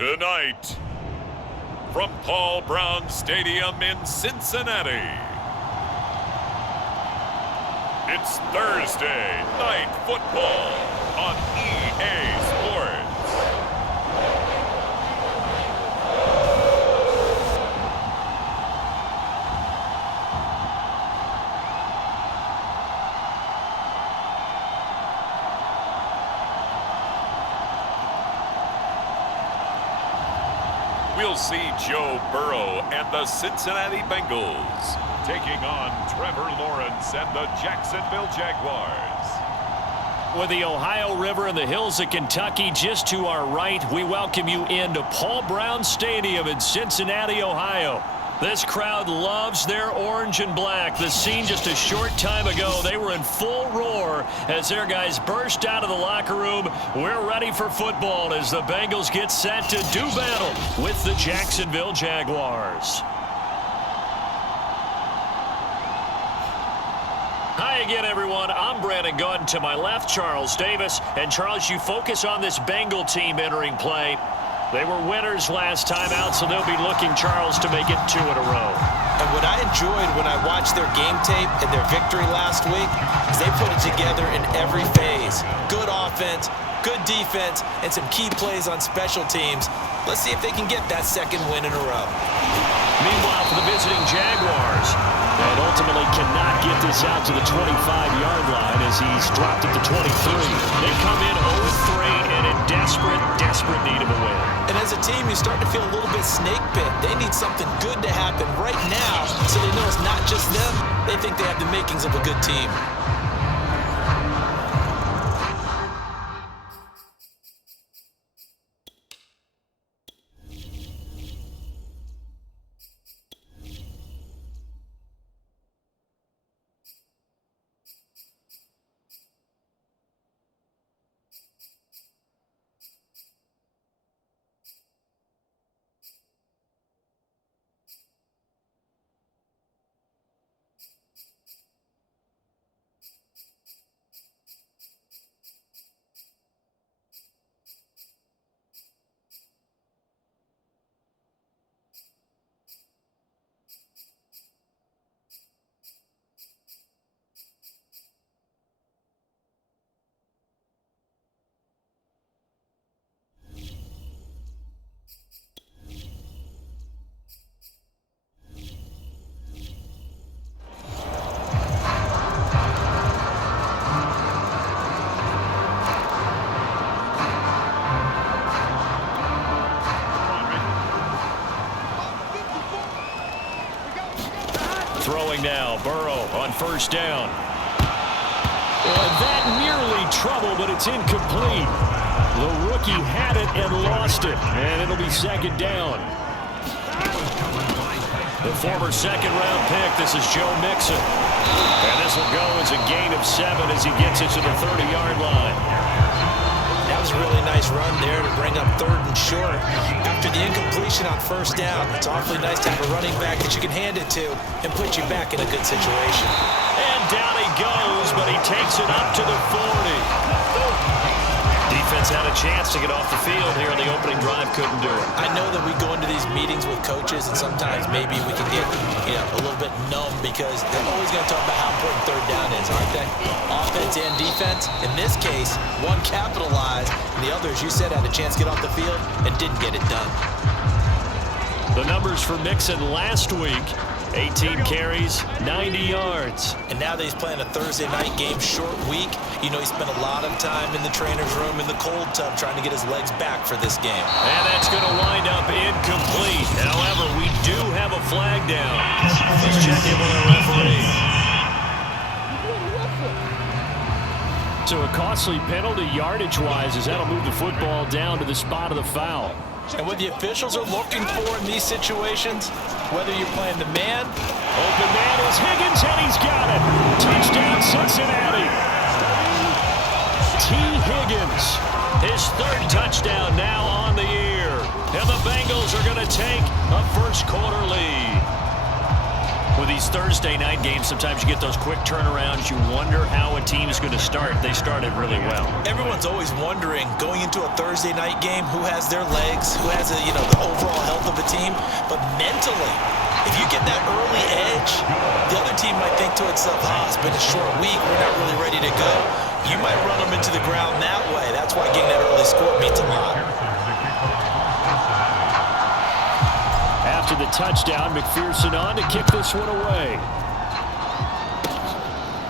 Tonight, from Paul Brown Stadium in Cincinnati, it's Thursday Night Football on EA Sports. We'll see Joe Burrow and the Cincinnati Bengals taking on Trevor Lawrence and the Jacksonville Jaguars. With the Ohio River and the hills of Kentucky just to our right, we welcome you into Paul Brown Stadium in Cincinnati, Ohio. This crowd loves their orange and black. The scene just a short time ago, they were in full roar as their guys burst out of the locker room. We're ready for football as the Bengals get set to do battle with the Jacksonville Jaguars. Hi again, everyone. I'm Brandon Gunn. To my left, Charles Davis. And Charles, you focus on this Bengal team entering play. They were winners last time out, so they'll be looking, Charles, to make it 2 in a row. And what I enjoyed when I watched their game tape and their victory last week is they put it together in every phase. Good offense, good defense, and some key plays on special teams. Let's see if they can get that second win in a row. Meanwhile, for the visiting Jaguars, and ultimately cannot get this out to the 25-yard line as he's dropped at the 23. They come in 0-3 and in desperate need of a win. And as a team, you start to feel a little bit snake bit. They need something good to happen right now so they know it's not just them. They think they have the makings of a good team. Throwing now, Burrow on first down. That nearly trouble, but it's incomplete. The rookie had it and lost it, and it'll be second down. The former second-round pick, this is Joe Mixon. And this will go as a gain of 7 as he gets it to the 30-yard line. That was a really nice run there to bring up 3rd and short. After the incompletion on first down, it's awfully nice to have a running back that you can hand it to and put you back in a good situation. And down he goes, but he takes it up to the 40. Defense had a chance to get off the field here on the opening drive, couldn't do it. I know that we go into these meetings with coaches and sometimes maybe we can get a little bit numb because they're always going to talk about how important 3rd down is, aren't they? Offense and defense. In this case, one capitalized and the others, you said, had a chance to get off the field and didn't get it done. The numbers for Mixon last week, 18 carries, 90 yards. And now that he's playing a Thursday night game, short week, you know he spent a lot of time in the trainer's room in the cold tub trying to get his legs back for this game. And that's going to wind up incomplete. However, we do have a flag down. Let's check in with our referee. So a costly penalty yardage-wise as that'll move the football down to the spot of the foul. And what the officials are looking for in these situations, whether you're playing the man. Open man is Higgins, and he's got it. Touchdown, Cincinnati. T. Higgins, his 3rd touchdown now on the year. And the Bengals are going to take a first quarter lead. With these Thursday night games, sometimes you get those quick turnarounds. You wonder how a team is going to start. They started really well. Everyone's always wondering, going into a Thursday night game, who has their legs, who has the overall health of the team. But mentally, if you get that early edge, the other team might think to itself, it's been a short week, we're not really ready to go. You might run them into the ground that way. That's why getting that early score means a lot. After the touchdown, McPherson on to kick this one away.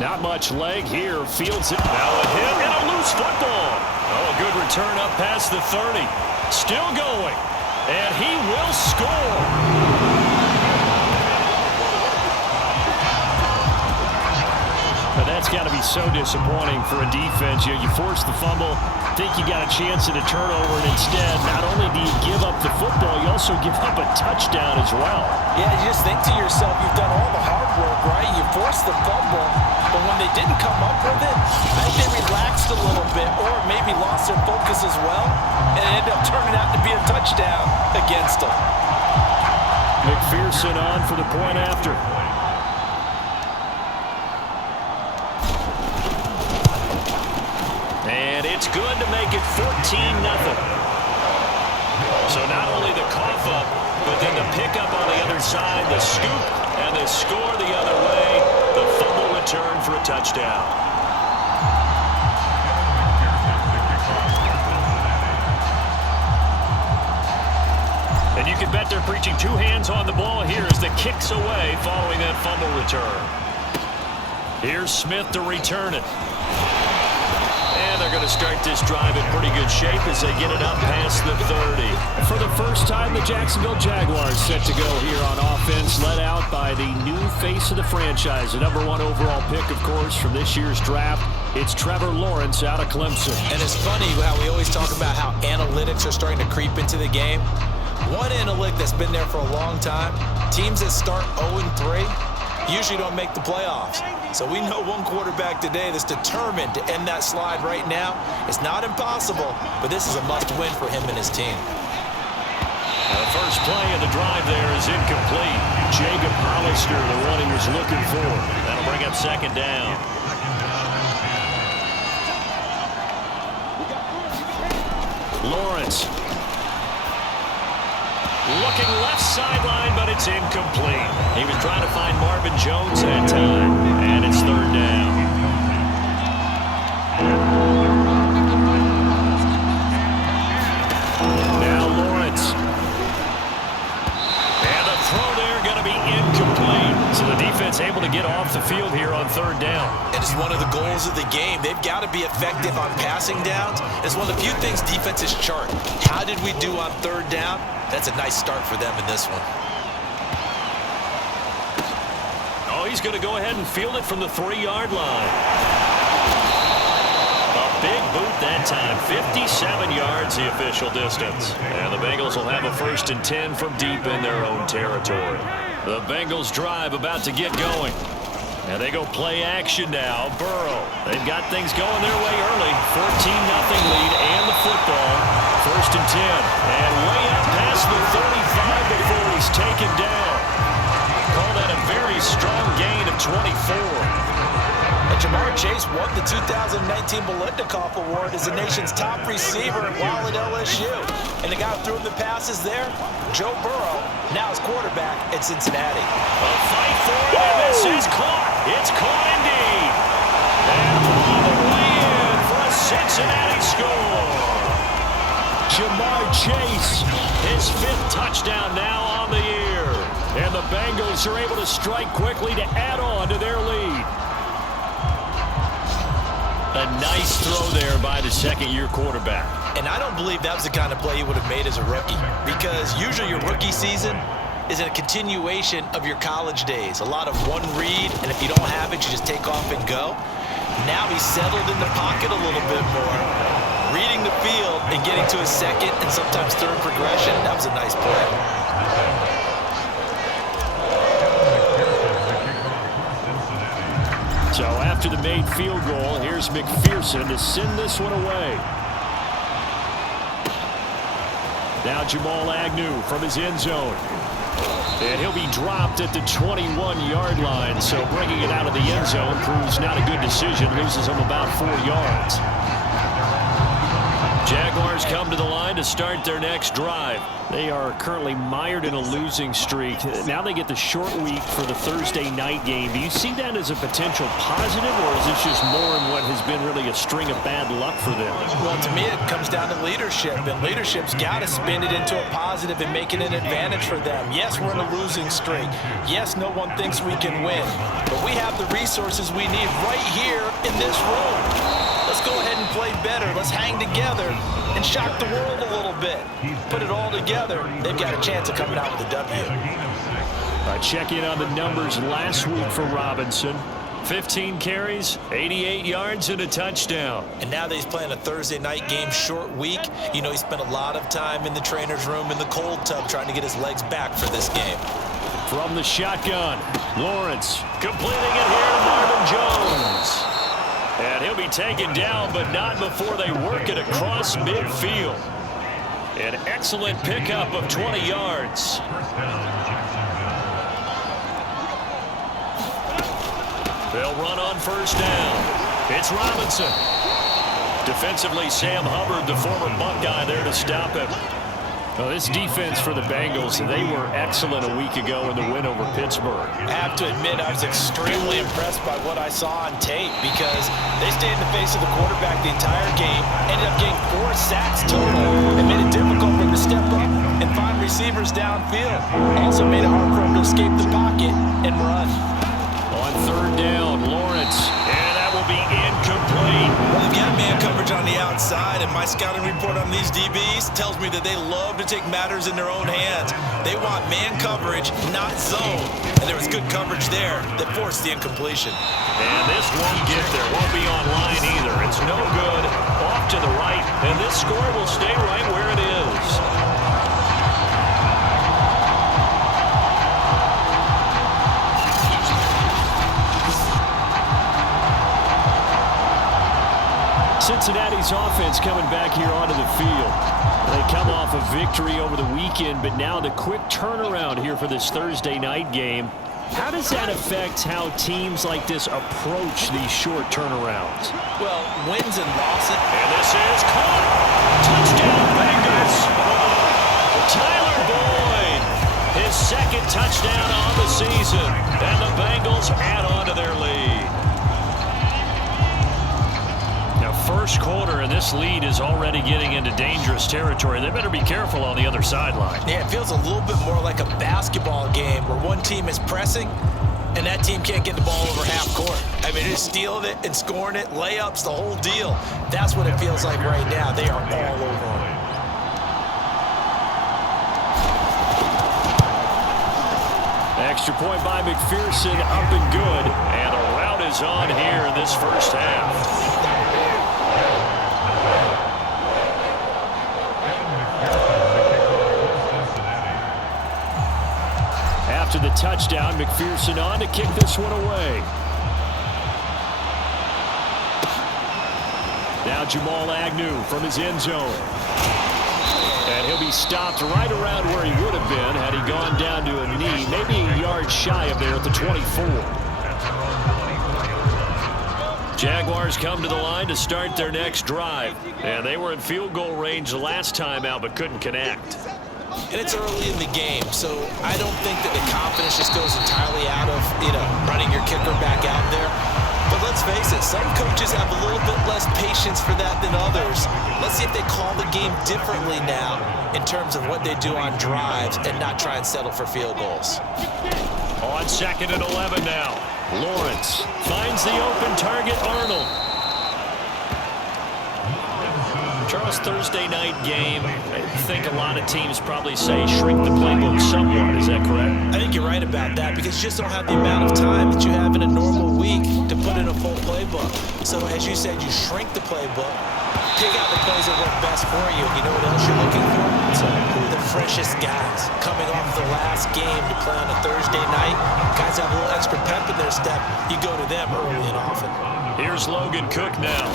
Not much leg here. Fields it. Now a hit and a loose football. Oh, a good return up past the 30. Still going. And he will score. But that's got to be so disappointing for a defense. You force the fumble, think you got a chance at a turnover, and instead, not only do you give up the football, you also give up a touchdown as well. Yeah, you just think to yourself, you've done all the hard work, right? You forced the fumble, but when they didn't come up with it, I think they relaxed a little bit or maybe lost their focus as well, and it ended up turning out to be a touchdown against them. McPherson on for the point after. And it's good to make it 14-0. So not only the cough up, but then the pickup on the other side, the scoop, and the score the other way, the fumble return for a touchdown. And you can bet they're preaching two hands on the ball here as the kick's away following that fumble return. Here's Smith to return it. And they're going to start this drive in pretty good shape as they get it up past the 30. For the first time, the Jacksonville Jaguars set to go here on offense, led out by the new face of the franchise, the #1 overall pick, of course, from this year's draft. It's Trevor Lawrence out of Clemson. And it's funny how we always talk about how analytics are starting to creep into the game. One analytic that's been there for a long time, teams that start 0-3 usually don't make the playoffs. So we know one quarterback today that's determined to end that slide right now. It's not impossible, but this is a must-win for him and his team. The first play of the drive there is incomplete. Jacob Hollister, the one he was looking for. That'll bring up second down. Lawrence. Looking left sideline, but it's incomplete. He was trying to find Marvin Jones that time, and it's third down. Now Lawrence. And the throw there going to be incomplete. So the defense able to get off the field here on third down. And it's one of the goals of the game. They've got to be effective on passing downs. It's one of the few things defenses chart. How did we do on third down? That's a nice start for them in this one. Oh, he's going to go ahead and field it from the 3-yard line. A big boot that time. 57 yards the official distance. And the Bengals will have a 1st and 10 from deep in their own territory. The Bengals drive about to get going. And they go play action now. Burrow. They've got things going their way early. 14-0 lead and the football. 1st and 10. And way out past the 35 before he's taken down. Call that a very strong gain of 24. And Jamar Chase won the 2019 Biletnikoff Award as the nation's top receiver while at LSU. And the guy who threw him the passes there, Joe Burrow, now his quarterback at Cincinnati. A fight for it, and this is caught. It's caught indeed. And all the way in for a Cincinnati score. Jamar Chase, his 5th touchdown now on the year. And the Bengals are able to strike quickly to add on to their lead. A nice throw there by the second-year quarterback. And I don't believe that was the kind of play he would have made as a rookie, because usually your rookie season is a continuation of your college days. A lot of one read, and if you don't have it, you just take off and go. Now he's settled in the pocket a little bit more, reading the field and getting to his second and sometimes third progression. That was a nice play. So after the made field goal, here's McPherson to send this one away. Now Jamal Agnew from his end zone. And he'll be dropped at the 21-yard line. So bringing it out of the end zone proves not a good decision. Loses him about 4 yards. Jaguars come to the line to start their next drive. They are currently mired in a losing streak. Now they get the short week for the Thursday night game. Do you see that as a potential positive, or is this just more in what has been really a string of bad luck for them? Well, to me, it comes down to leadership, and leadership's got to spin it into a positive and make it an advantage for them. Yes, we're in a losing streak. Yes, no one thinks we can win, but we have the resources we need right here in this room. Let's go ahead and play better. Let's hang together and shock the world a little bit. Put it all together. They've got a chance of coming out with a W. Check in on the numbers last week for Robinson. 15 carries, 88 yards, and a touchdown. And now that he's playing a Thursday night game, short week, you know he spent a lot of time in the trainer's room in the cold tub trying to get his legs back for this game. From the shotgun, Lawrence completing it here to Marvin Jones. And he'll be taken down, but not before they work it across midfield. An excellent pickup of 20 yards. They'll run on first down. It's Robinson. Defensively, Sam Hubbard, the former Buckeye, there to stop him. Well, this defense for the Bengals, they were excellent a week ago in the win over Pittsburgh. I have to admit, I was extremely impressed by what I saw on tape because they stayed in the face of the quarterback the entire game, ended up getting 4 sacks total, and made it difficult for him to step up and find receivers downfield. Also made it hard for him to escape the pocket and run. On third down, Lawrence, and that will be incomplete. Well, they've got man coverage on the outside, and my scouting report on these DBs tells me that they love to take matters in their own hands. They want man coverage, not zone. And there was good coverage there that forced the incompletion. And this won't get there. Won't be online either. It's no good. Off to the right, and this score will stay right where it is. Cincinnati's offense coming back here onto the field. They come off a victory over the weekend, but now the quick turnaround here for this Thursday night game. How does that affect how teams like this approach these short turnarounds? Well, wins and losses. And this is caught. Touchdown, Bengals. Tyler Boyd, his second touchdown on the season. And the Bengals add on to their lead. First quarter, and this lead is already getting into dangerous territory. They better be careful on the other sideline. Yeah, it feels a little bit more like a basketball game where one team is pressing and that team can't get the ball over half court. I mean, they're stealing it and scoring it, layups, the whole deal. That's what it feels like right now. They are all over them. Extra point by McPherson, up and good. And a rout is on here in this first half. After the touchdown, McPherson on to kick this one away. Now Jamal Agnew from his end zone. And he'll be stopped right around where he would have been had he gone down to a knee, maybe a yard shy of there at the 24. Jaguars come to the line to start their next drive. And they were in field goal range the last time out, but couldn't connect. And it's early in the game, so I don't think that the confidence just goes entirely out of, running your kicker back out there. But let's face it, some coaches have a little bit less patience for that than others. Let's see if they call the game differently now in terms of what they do on drives and not try and settle for field goals. On 2nd and 11 now. Lawrence finds the open target, Arnold. Charles, Thursday night game, I think a lot of teams probably say shrink the playbook somewhat. Is that correct? I think you're right about that because you just don't have the amount of time that you have in a normal week to put in a full playbook. So as you said, you shrink the playbook, pick out the plays that work best for you. You know what else you're looking for? So who are the freshest guys coming off the last game to play on a Thursday night? Guys have a little extra pep in their step. You go to them early and often. Here's Logan Cook now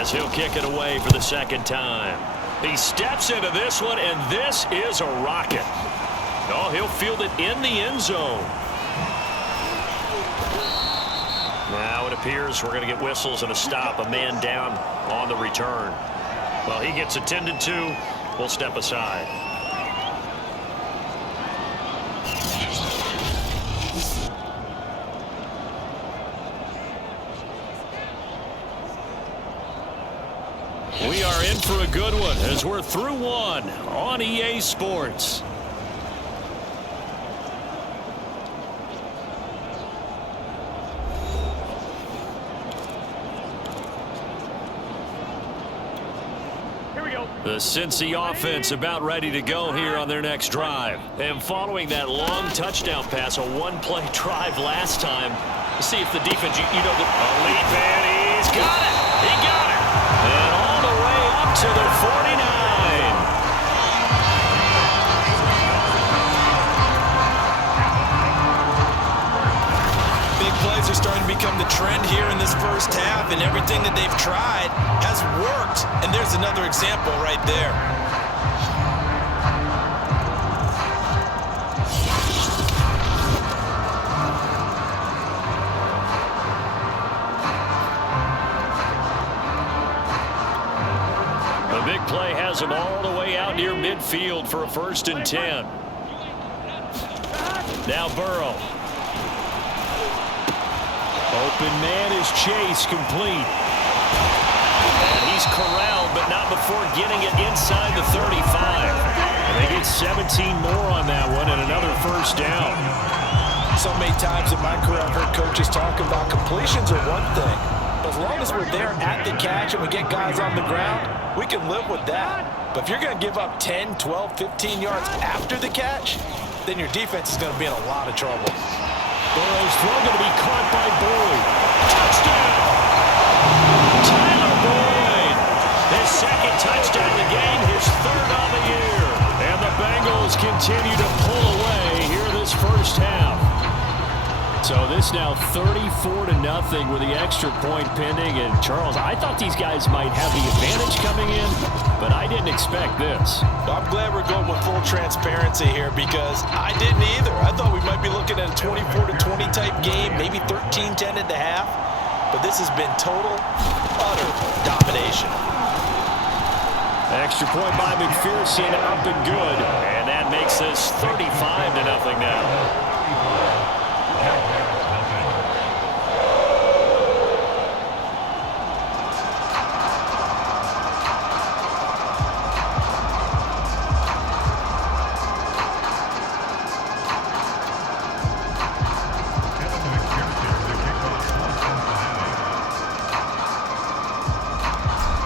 as he'll kick it away for the second time. He steps into this one, and this is a rocket. Oh, he'll field it in the end zone. Now it appears we're going to get whistles and a stop. A man down on the return. Well, he gets attended to. We'll step aside. We are in for a good one as we're through one on EA Sports. The Cincy offense about ready to go here on their next drive. And following that long touchdown pass, a one-play drive last time, let's see if the defense, you know, the lead man, he's got it. He got it. And all the way up to the 49. Big plays are starting to become the trend here in this first half, and everything that they've tried has worked. And there's another example right there. The big play has him all the way out near midfield for a 1st and 10. Now Burrow. Open man is Chase, complete. And he's corralled, but not before getting it inside the 35. And they get 17 more on that one and another 1st down. So many times in my career I've heard coaches talking about completions are one thing. But as long as we're there at the catch and we get guys on the ground, we can live with that. But if you're going to give up 10, 12, 15 yards after the catch, then your defense is going to be in a lot of trouble. Burrow's throw going to be caught by Boyd. Touchdown! Tyler Boyd. His 2nd touchdown of the game, his 3rd on the year. And the Bengals continue to pull away here this first half. So this now 34-0 with the extra point pending. And Charles, I thought these guys might have the advantage coming in, but I didn't expect this. I'm glad we're going with full transparency here because I didn't either. I thought we might be looking at a 24-20 type game, maybe 13-10 at the half. But this has been total, utter domination. Extra point by McPherson, up and good. And that makes this 35-0 now.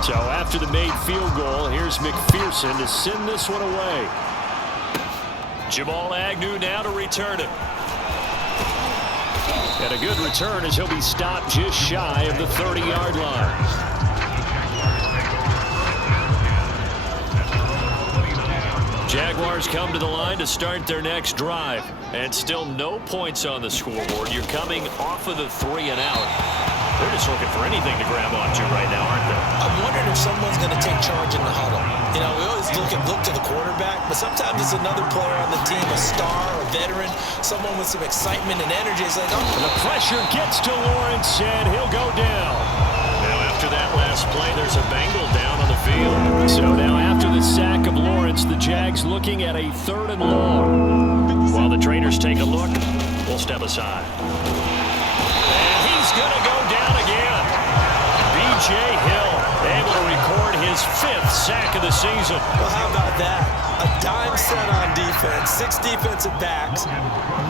So after the made field goal, here's McPherson to send this one away. Jamal Agnew now to return it. And a good return as he'll be stopped just shy of the 30-yard line. Jaguars come to the line to start their next drive. And still no points on the scoreboard. You're coming off of the 3 and out. They're just looking for anything to grab onto right now, aren't they? I'm wondering if someone's going to take charge in the huddle. You know, we always look to the quarterback, but sometimes it's another player on the team, a star, a veteran, someone with some excitement and energy. It's like, oh. And the pressure gets to Lawrence, and he'll go down. Now, after that last play, there's a Bengal down on the field. So now, after the sack of Lawrence, the Jags looking at a 3rd and long. While the trainers take a look, we'll step aside. And he's going to go down again. B.J. Hill able to record his 5th sack of the season. Well, how about that? A dime set on defense, 6 defensive backs.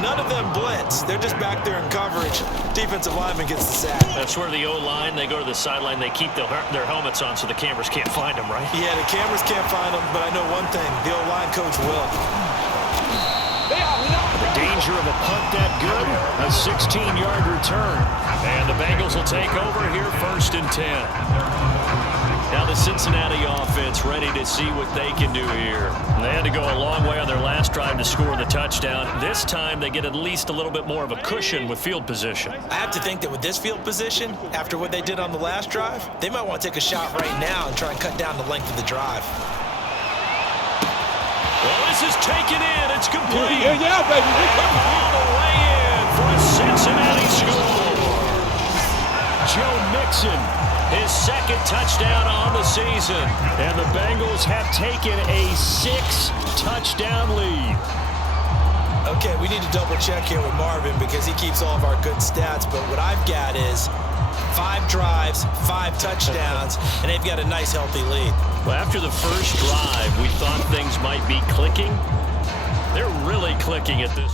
None of them blitz. They're just back there in coverage. Defensive lineman gets the sack. That's where the O-line, they go to the sideline, they keep their helmets on so the cameras can't find them, right? Yeah, the cameras can't find them, but I know one thing. The O-line coach will. The danger of a punt that good, a 16-yard return. And the Bengals will take over here 1st and 10. Now the Cincinnati offense ready to see what they can do here. They had to go a long way on their last drive to score the touchdown. This time they get at least a little bit more of a cushion with field position. I have to think that with this field position, after what they did on the last drive, they might want to take a shot right now and try and cut down the length of the drive. Well, this is taken in. It's complete. Yeah, baby. All the way in for a Cincinnati score. Joe Mixon, his second touchdown on the season. And the Bengals have taken a 6-touchdown lead. Okay, we need to double check here with Marvin because he keeps all of our good stats. But what I've got is 5 drives, 5 touchdowns, and they've got a nice, healthy lead. Well, after the first drive, we thought things might be clicking. They're really clicking at this.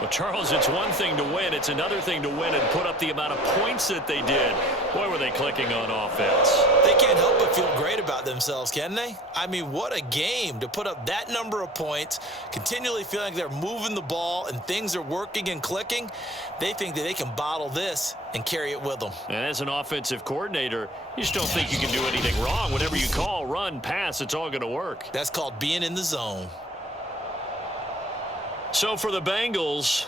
Well, Charles, it's one thing to win. It's another thing to win and put up the amount of points that they did. Boy, were they clicking on offense. They can't help but feel great about themselves, can they? I mean, what a game to put up that number of points, continually feeling like they're moving the ball and things are working and clicking. They think that they can bottle this and carry it with them. And as an offensive coordinator, you just don't think you can do anything wrong. Whatever you call, run, pass, it's all going to work. That's called being in the zone. So for the Bengals,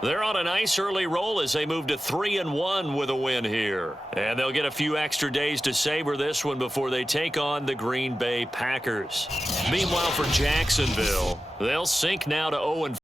they're on a nice early roll as they move to 3-1 with a win here. And they'll get a few extra days to savor this one before they take on the Green Bay Packers. Meanwhile, for Jacksonville, they'll sink now to 0-4.